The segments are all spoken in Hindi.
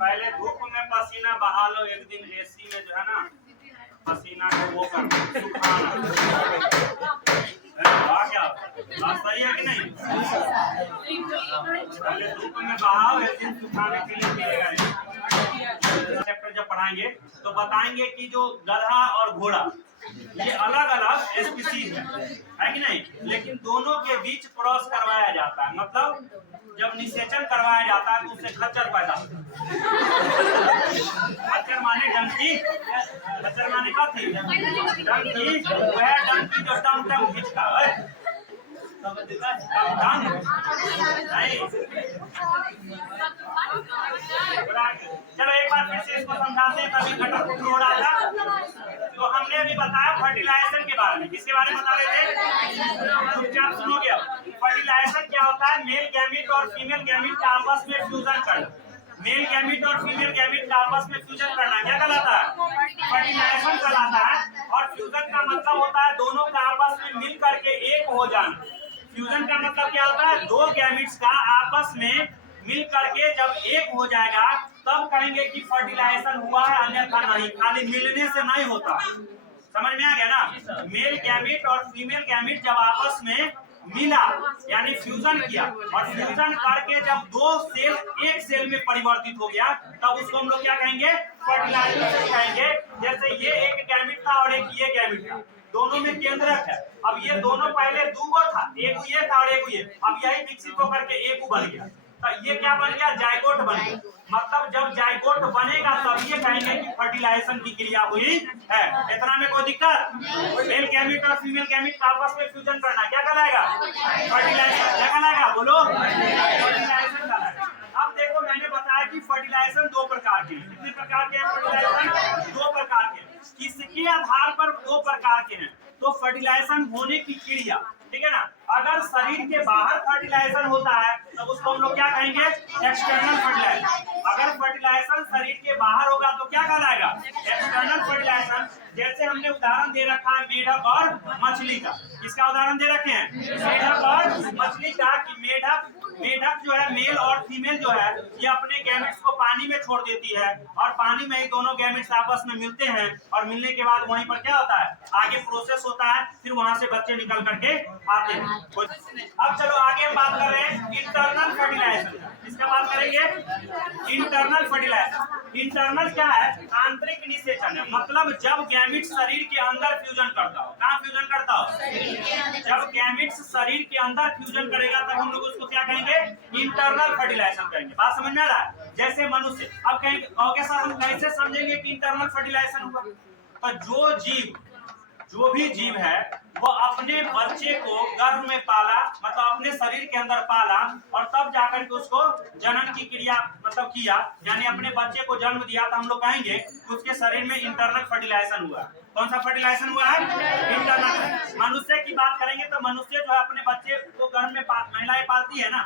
पहले धूप में पसीना बहा लो, एक दिन एसी में जो है ना पसीना को वो कर सुखाना। क्या बात सही है कि नहीं? पहले धूप में बहाओ, एक दिन सुखाने के लिए मिलेगा। चैप्टर जब पढ़ाएंगे तो बताएंगे कि जो गधा और घोड़ा ये अलग अलग स्पीशीज है कि नहीं, लेकिन दोनों के बीच क्रॉस करवाया जाता है। मतलब जब निषेचन करवाया जाता है तो उससे खच्चर पैदा होता है। खच्चर माने डंकी, खच्चर माने क्या थी? डंकी, वह डंकी जो टम टम खींचता है। चलो एक बार फिर से इसको समझाते हैं, तभी घटक हो रहा था। तो हमने अभी बताया फर्टिलाइजेशन के बारे में। किसके बारे में बता रहे थे? चुपचाप सुनोगे। फर्टिलाइजेशन क्या होता है? मेल गैमीट और फीमेल गैमीट का आपस में फ्यूजन करना। मेल गैमीट और फीमेल गैमीट का आपस में फ्यूजन करना क्या कहलाता है? फर्टिलाइजेशन कहलाता है। और फ्यूजन का मतलब होता है दोनों का आपस में मिल करके एक हो जाना। फ्यूजन का मतलब क्या होता है? दो गैमीट्स का आपस में मिल करके जब एक हो जाएगा तब कहेंगे कि फर्टिलाइजेशन हुआ है, अन्यथा नहीं। खाली मिलने से नहीं होता। समझ में आ गया ना? मेल गैमीट और फीमेल गैमीट जब आपस में मिला यानी फ्यूजन किया, और फ्यूजन करके जब दो सेल एक सेल में परिवर्तित हो गया तब उसको हम लोग क्या कहेंगे? फर्टिलाइजेशन कहेंगे। जैसे ये एक गैमीट था और एक ये गैमीट था, दोनों में केंद्रक है। अब ये दोनों पहले दूगो था, एक ये था और एक ये, अब यही विकसित होकर के एक बन गया। तो ये क्या बन गया? जाइगोट बन गया। मतलब जब जाइगोट बनेगा तब ये कहेंगे कि फर्टिलाइजेशन की क्रिया हुई है। इतना में कोई दिक्कत? मेल गैमीट और फीमेल गैमीट का आपस में फ्यूजन करना क्या कहलाएगा? फर्टिलाइजेशन। क्या कहलाएगा? बोलो। फर्टिलाइजेशन कहलाएगा। अब देखो मैंने बताया कि फर्टिलाइजेशन दो प्रकार के हैं। कितने प्रकार के हैं फर्टिलाइजेशन? दो प्रकार के। किसके आधार पर दो प्रकार के हैं? तो फर्टिलाइजेशन होने की क्रिया, ठीक है ना? अगर शरीर के बाहर फर्टिलाइजेशन होता है तब उसको हम लोग क्या कहेंगे? External fertilisation. अगर फर्टिलाइजेशन शरीर के बाहर होगा तो क्या कहलाएगा? External fertilization. जैसे हमने उदाहरण दे रखा है मेढक और मछली का। किसका उदाहरण दे रखे हैं? मेढक और मछली का। कि मेढक जो है मेल और फीमेल जो है ये अपने गैमेट्स को पानी में छोड़ देती है, और पानी में ही दोनों गैमेट्स आपस में मिलते हैं, और मिलने के बाद वहीं पर क्या होता है? आगे प्रोसेस होता है, फिर वहां से बच्चे निकल करके आते हैं। अब चलो आगे हम बात कर रहे हैं इंटरनल फर्टिलाइजेशन। इसका बात करेंगे इंटरनल फर्टिलाइजेशन। इंटरनल क्या है? आंतरिक निषेचन है। मतलब जब गैमेट शरीर के अंदर फ्यूजन करता हो। कहाँ फ्यूजन करता हो? जब गैमेट्स शरीर के अंदर फ्यूजन करेगा तब हम लोग उसको क्या कहेंगे? इंटरनल फर्टिलाइजेशन कहेंगे। बात समझ में आ रहा है? जैसे मनुष्य। अब कहेंगे सर हम कैसे समझेंगे कि इंटरनल फर्टिलाइजेशन हुआ? तो जो भी जीव है वो अपने बच्चे को गर्भ में पाला, मतलब अपने शरीर के अंदर पाला, और तब जाकर के उसको जनन की क्रिया मतलब किया, यानी अपने बच्चे को जन्म दिया, तो हम लोग कहेंगे कि उसके शरीर में इंटरनल फर्टिलाइजेशन हुआ। कौन सा फर्टिलाइजेशन हुआ है? इंटरनल। मनुष्य की बात करेंगे तो मनुष्य जो है अपने बच्चे को गर्भ में महिलाएं पालती है ना,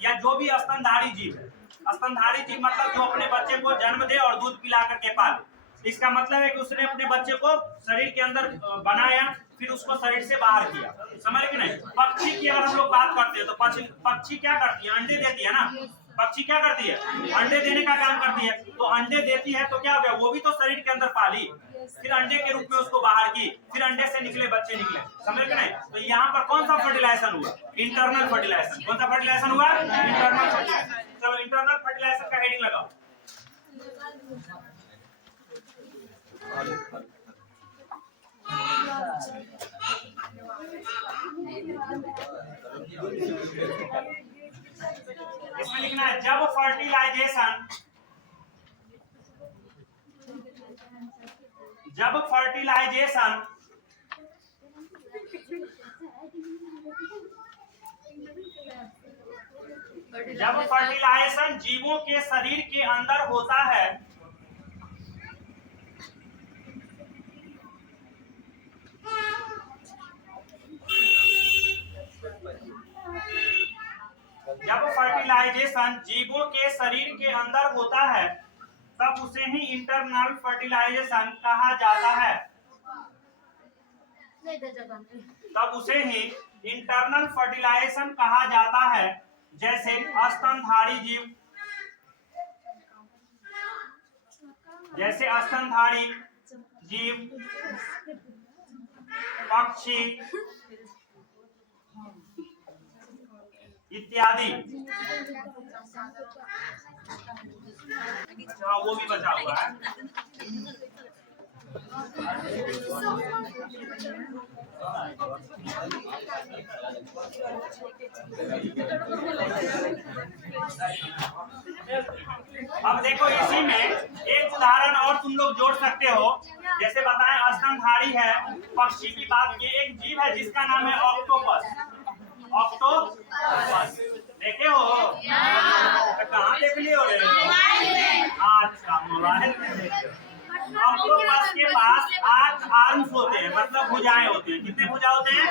या जो भी स्तनधारी जीव है। स्तनधारी जीव मतलब जो अपने बच्चे को जन्म दे और दूध पिला करके पाले। इसका मतलब है कि उसने अपने बच्चे को शरीर के अंदर बनाया, फिर उसको शरीर से बाहर किया। समझ कि नहीं? पक्षी की अगर हम लोग बात करते हैं तो पक्षी क्या करती है? अंडे देती है ना। पक्षी क्या करती है? अंडे देने का काम करती है। तो अंडे देती है तो क्या हो गया? वो भी तो शरीर के अंदर पाली, फिर अंडे के रूप में उसको बाहर की, फिर अंडे से निकले बच्चे निकले। समझ कि नहीं? तो यहाँ पर कौन सा फर्टिलाइजेशन हुआ? Internal fertilization. कौन सा फर्टिलाइजेशन हुआ? Internal fertilization. चलो इंटरनल फर्टिलाइजेशन का हेडिंग लगाओ। इसमें लिखना है जब फर्टिलाइजेशन जीवों के शरीर के अंदर होता है तब उसे ही इंटरनल फर्टिलाइजेशन कहा जाता है। जैसे स्तनधारी जीव जैसे स्तनधारी जीव, पक्षी इत्यादि। अच्छा वो भी बचा हुआ है। अब देखो इसी में एक उदाहरण और तुम लोग जोड़ सकते हो। जैसे बताएं स्तनधारी है, पक्षी की बात की, एक जीव है जिसका नाम है ऑक्टोपस। ऑक्टोपस देखे हो? तो कहाँ देख लिए हो? अच्छा मोबाइल में देखे। ऑक्टोपस के पास 8 आर्म्स होते हैं, मतलब भुजाएं होती हैं। कितने भुजा होते हैं?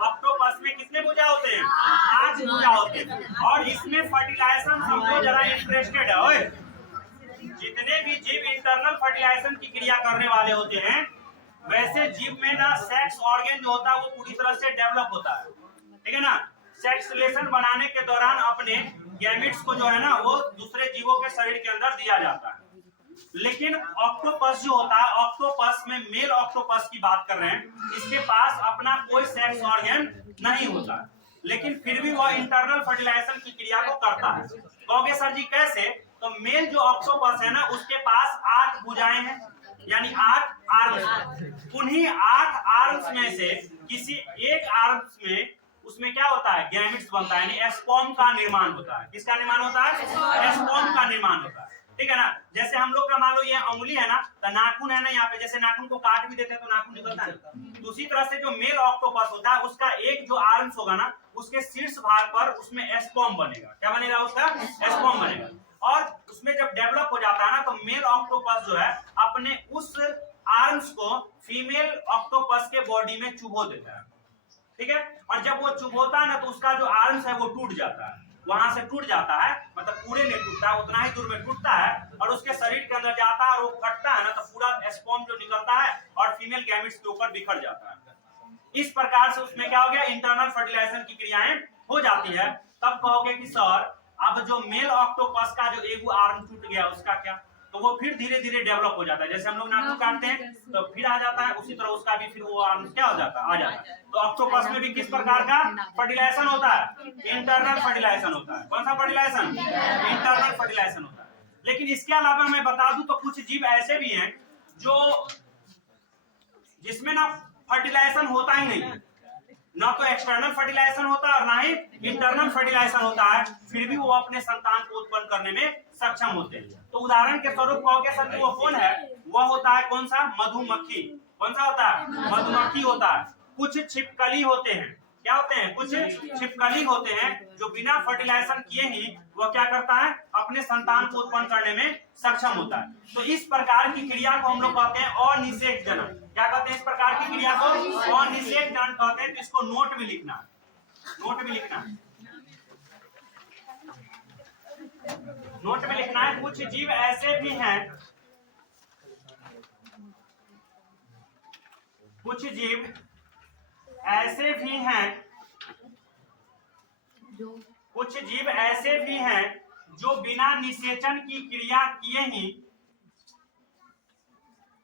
ऑक्टोपस में कितने भुजा होते हैं? 8 भुजा होते हैं। और इसमें फर्टिलाइजेशन समझो जरा इंटरेस्टेड है। ओए जितने भी जीव इंटरनल फर्टिलाइजेशन की क्रिया करने वाले होते हैं, वैसे जीव में ना सेक्स ऑर्गन जो होता है वो पूरी तरह से डेवलप होता है, ठीक है ना। सेक्स रिलेशन बनाने के दौरान अपने गैमेट्स को जो है ना वो दूसरे जीवों के शरीर के अंदर दिया जाता है। लेकिन ऑक्टोपस जो होता है, ऑक्टोपस में मेल ऑक्टोपस की बात कर रहे हैं, इसके पास अपना कोई सेक्स ऑर्गन नहीं होता, लेकिन फिर भी वह इंटरनल फर्टिलाइजेशन की क्रिया को करता है। कहोगे सर जी कैसे? तो मेल जो ऑक्टोपस है ना उसके पास 8 भुजाएं हैं, यानी 8 आर्म्स। उन्हीं 8 आर्म्स में से किसी एक आर्म्स में उसमें क्या होता है? गैमेट्स बनता है, यानी स्पर्म का निर्माण होता है। किसका निर्माण होता है? स्पर्म का निर्माण होता है, ठीक है ना। जैसे हम लोग का मान लो ये उंगली है ना, तो नाखून है ना यहाँ पे, जैसे नाखून को काट भी देते हैं तो नाखून निकलता है। दूसरी तरह से जो मेल ऑक्टोपस होता है उसका एक जो आर्म्स होगा ना, उसके शीर्ष भाग पर उसमें स्पर्म बनेगा। क्या बनेगा? उसका स्पर्म बनेगा। और उसमें जब डेवलप हो जाता है ना, तो मेल ऑक्टोपस जो है अपने उस आर्म्स को फीमेल ऑक्टोपस के बॉडी में चुभो देता है, ठीक है। और जब वो चुभोता है ना तो उसका जो आर्म्स है वो टूट जाता है, वहां से टूट जाता है, मतलब पूरे नहीं टूटता है, उतना ही दूर में टूटता है और उसके शरीर के अंदर जाता है और वो फटता है ना, तो पूरा स्पर्म जो निकलता है और फीमेल गैमेट्स के ऊपर बिखर जाता है। इस प्रकार से उसमें क्या हो गया? इंटरनल फर्टिलाइजेशन की क्रियाएं हो जाती है। तब कहोगे कि सर अब जो मेल ऑक्टोपस का जो एक आर्म टूट गया उसका क्या? तो वो फिर धीरे धीरे डेवलप हो जाता है। जैसे हम लोग नाखून काटते हैं तो फिर आ जाता है, उसी तरह उसका भी फिर वो आर्म क्या हो जाता है? आ जाता है। तो ऑक्टोपस में भी किस प्रकार का फर्टिलाइजेशन होता है? इंटरनल फर्टिलाइजेशन होता है। कौन सा फर्टिलाइजेशन? इंटरनल फर्टिलाइजेशन होता है। लेकिन इसके अलावा मैं बता दूं तो कुछ जीव ऐसे भी हैं जो जिसमें ना फर्टिलाइजेशन होता ही नहीं, ना तो एक्सटर्नल फर्टिलाइजेशन होता है और ना ही इंटरनल फर्टिलाइजेशन होता है, फिर भी वो अपने संतान को उत्पन्न करने में सक्षम होते हैं। तो उदाहरण के स्वरूप कहोगे सर वो कौन है? वह होता है कौन सा? मधुमक्खी। कौन सा होता है? मधुमक्खी होता है। कुछ छिपकली होते हैं। क्या होते हैं? कुछ छिपकली होते हैं जो बिना फर्टिलाइजेशन किए ही वो क्या करता है? अपने संतान को उत्पन्न करने में सक्षम होता है। तो इस प्रकार की क्रिया को हम लोग कहते हैं अनिषेक जनन। क्या कहते हैं इस प्रकार की क्रिया को? अनिषेक जनन कहते हैं। तो इसको नोट में लिखना, नोट में लिखना, नोट में लिखना है। कुछ जीव ऐसे भी हैं, कुछ जीव ऐसे भी हैं, कुछ जीव ऐसे भी हैं जो बिना निषेचन की क्रिया किए ही,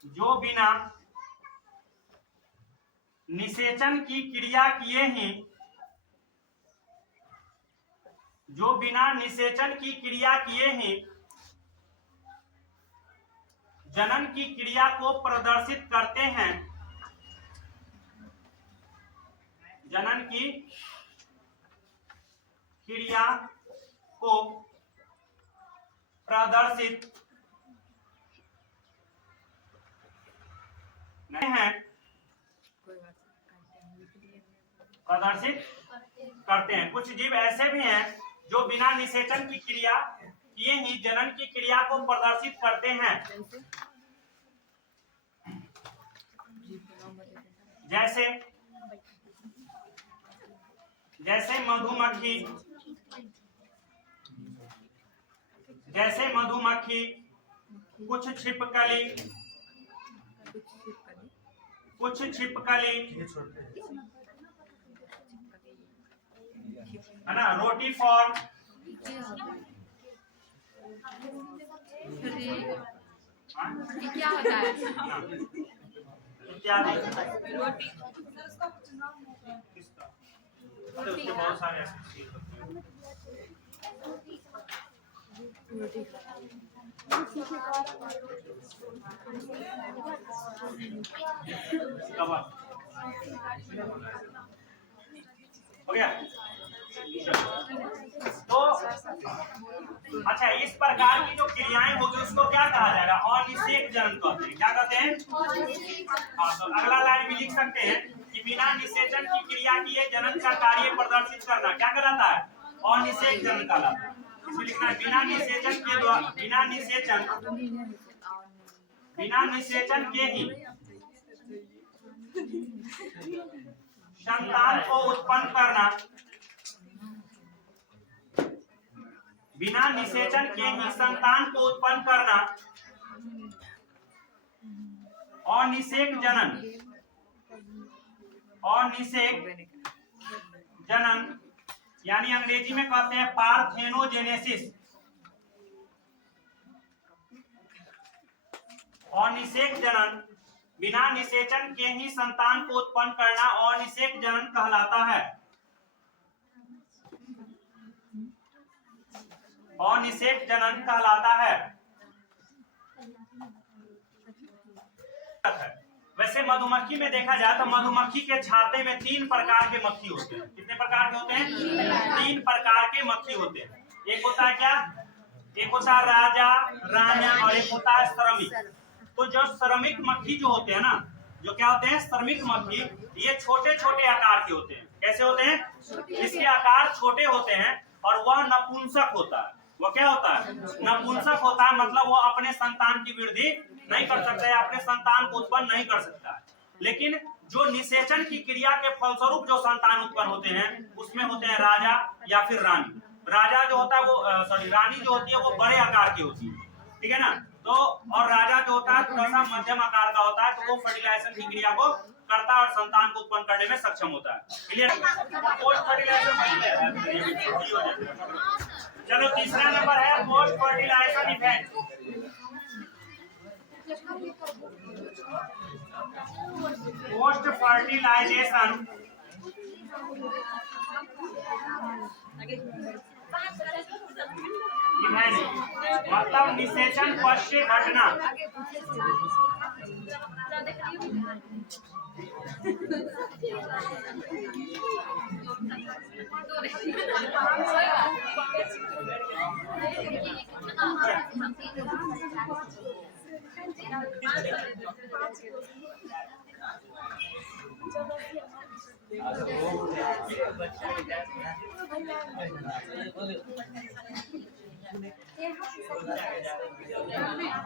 जो बिना निषेचन की क्रिया किए ही, जो बिना निषेचन की क्रिया किए ही जनन की क्रिया को प्रदर्शित करते हैं, जनन की क्रिया को प्रदर्शित नहीं है, प्रदर्शित करते हैं। कुछ जीव ऐसे भी हैं जो बिना निषेचन की क्रिया किए ही जनन की क्रिया को प्रदर्शित करते हैं, जैसे जैसे मधुमक्खी, जैसे मधुमक्खी, कुछ छिपकली, कुछ छिपकली है ना, रोटी फॉर्म, क्या होता है? इत्यादि। रोटी। उसके बहुत सारे ऐसे चीज होते हैं। कवर हो गया। तो अच्छा, इस प्रकार की जो क्रियाएं होगी उसको क्या कहा जाएगा? अनिषेक जनन कहते हैं। क्या कहते हैं? हाँ, तो अगला लाइन भी लिख सकते हैं कि बिना निषेचन की क्रिया किए जनन का कार्य प्रदर्शित करना क्या कहलाता है? अनिषेक जनन कहलाता है। इसमें लिखना है बिना निषेचन के द्वारा, बिना निषेचन के ही संतान को उत्पन्न करना, बिना निषेचन के ही संतान को उत्पन्न करना अनिषेक जनन, अनिषेक जनन यानी अंग्रेजी में कहते हैं पार्थेनोजेनेसिस। अनिषेक जनन, बिना निषेचन के ही संतान को उत्पन्न करना अनिषेक जनन कहलाता है। अनिषेक जनन कहलाता है। वैसे मधुमक्खी में देखा जाए तो मधुमक्खी के छाते में 3 प्रकार के मक्खी होते हैं। कितने प्रकार के होते हैं? 3 प्रकार के मक्खी होते हैं। एक होता है क्या? एक होता है राजा, रानी और एक होता है श्रमिक। तो जो श्रमिक मक्खी जो होते हैं ना, जो क्या होते हैं? श्रमिक मक्खी, ये छोटे छोटे आकार के होते हैं। कैसे होते हैं? इसके आकार छोटे होते हैं और वह नपुंसक होता है। वो क्या होता है? नपुंसक होता है, मतलब वो अपने संतान की वृद्धि नहीं कर सकता है, अपने संतान को उत्पन्न नहीं कर सकता है। लेकिन जो निषेचन की क्रिया के फलस्वरूप जो संतान उत्पन्न होते हैं उसमें होते हैं राजा या फिर रानी। राजा जो होता है वो रानी जो होती है वो बड़े आकार की होती है, ठीक है ना। तो और राजा जो होता है थोड़ा सा मध्यम आकार का होता है, तो वो फर्टिलाइजेशन की क्रिया को करता है और संतान को उत्पन्न करने में सक्षम होता है। क्लियर? Post fertilization. चलो तीसरा नंबर है post fertilization effect. Post fertilization मतलब निषेचन पश्चात घटना।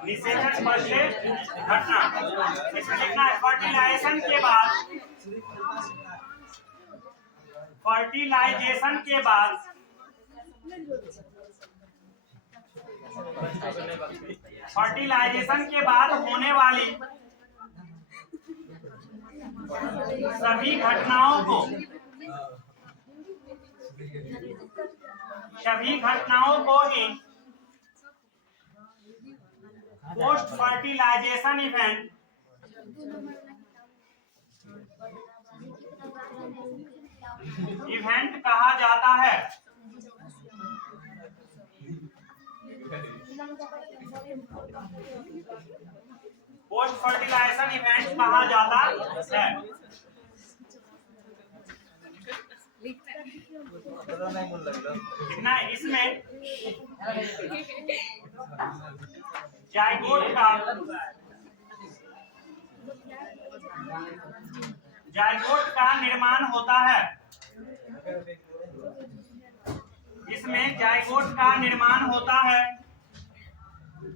निषेचन पश्चात घटना। इसमें लिखना है फर्टिलाइजेशन के बाद, फर्टिलाइजेशन के बाद फर्टिलाइजेशन के बाद होने वाली सभी घटनाओं को ही पोस्ट फर्टिलाइजेशन इवेंट कहा जाता है। पोस्ट फर्टिलाइजेशन इवेंट कहा जाता है। कितना इसमें जायगोट का निर्माण होता है। इसमें जायगोट का निर्माण होता है।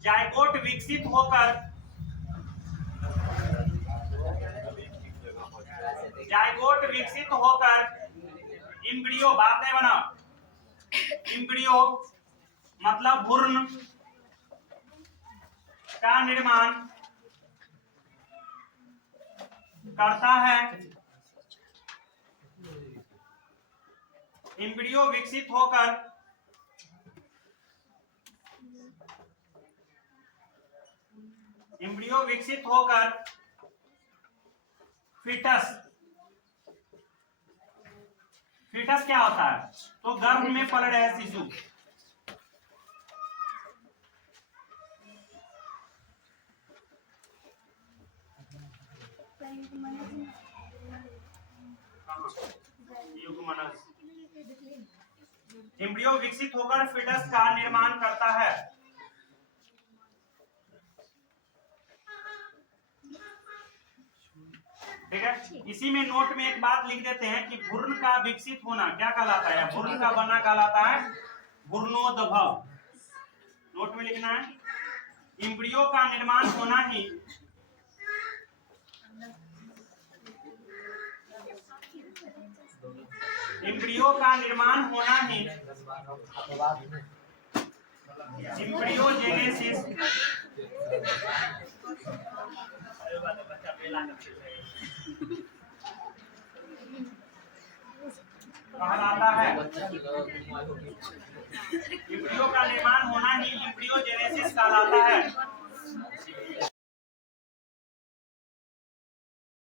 जायगोट विकसित होकर इम्ब्रियो, बात नहीं बनाओ, इम्ब्रियो मतलब भ्रूण का निर्माण करता है। इम्ब्रियो विकसित होकर एम्ब्रियो विकसित होकर फीटस क्या होता है? तो गर्भ में पल रहे शिशु। एम्ब्रियो विकसित होकर फीटस का निर्माण करता है। ठीक है, इसी में नोट में एक बात लिख देते हैं कि भ्रूण का विकसित होना क्या कहलाता है? भ्रूण का बनना कहलाता है भ्रूणोद्भव। नोट में लिखना है, एम्ब्रियो का निर्माण होना ही एम्ब्रियोजेनेसिस कहलाता है। एम्ब्रियो का निर्माण होना ही एम्ब्रियोजेनेसिस कहलाता है।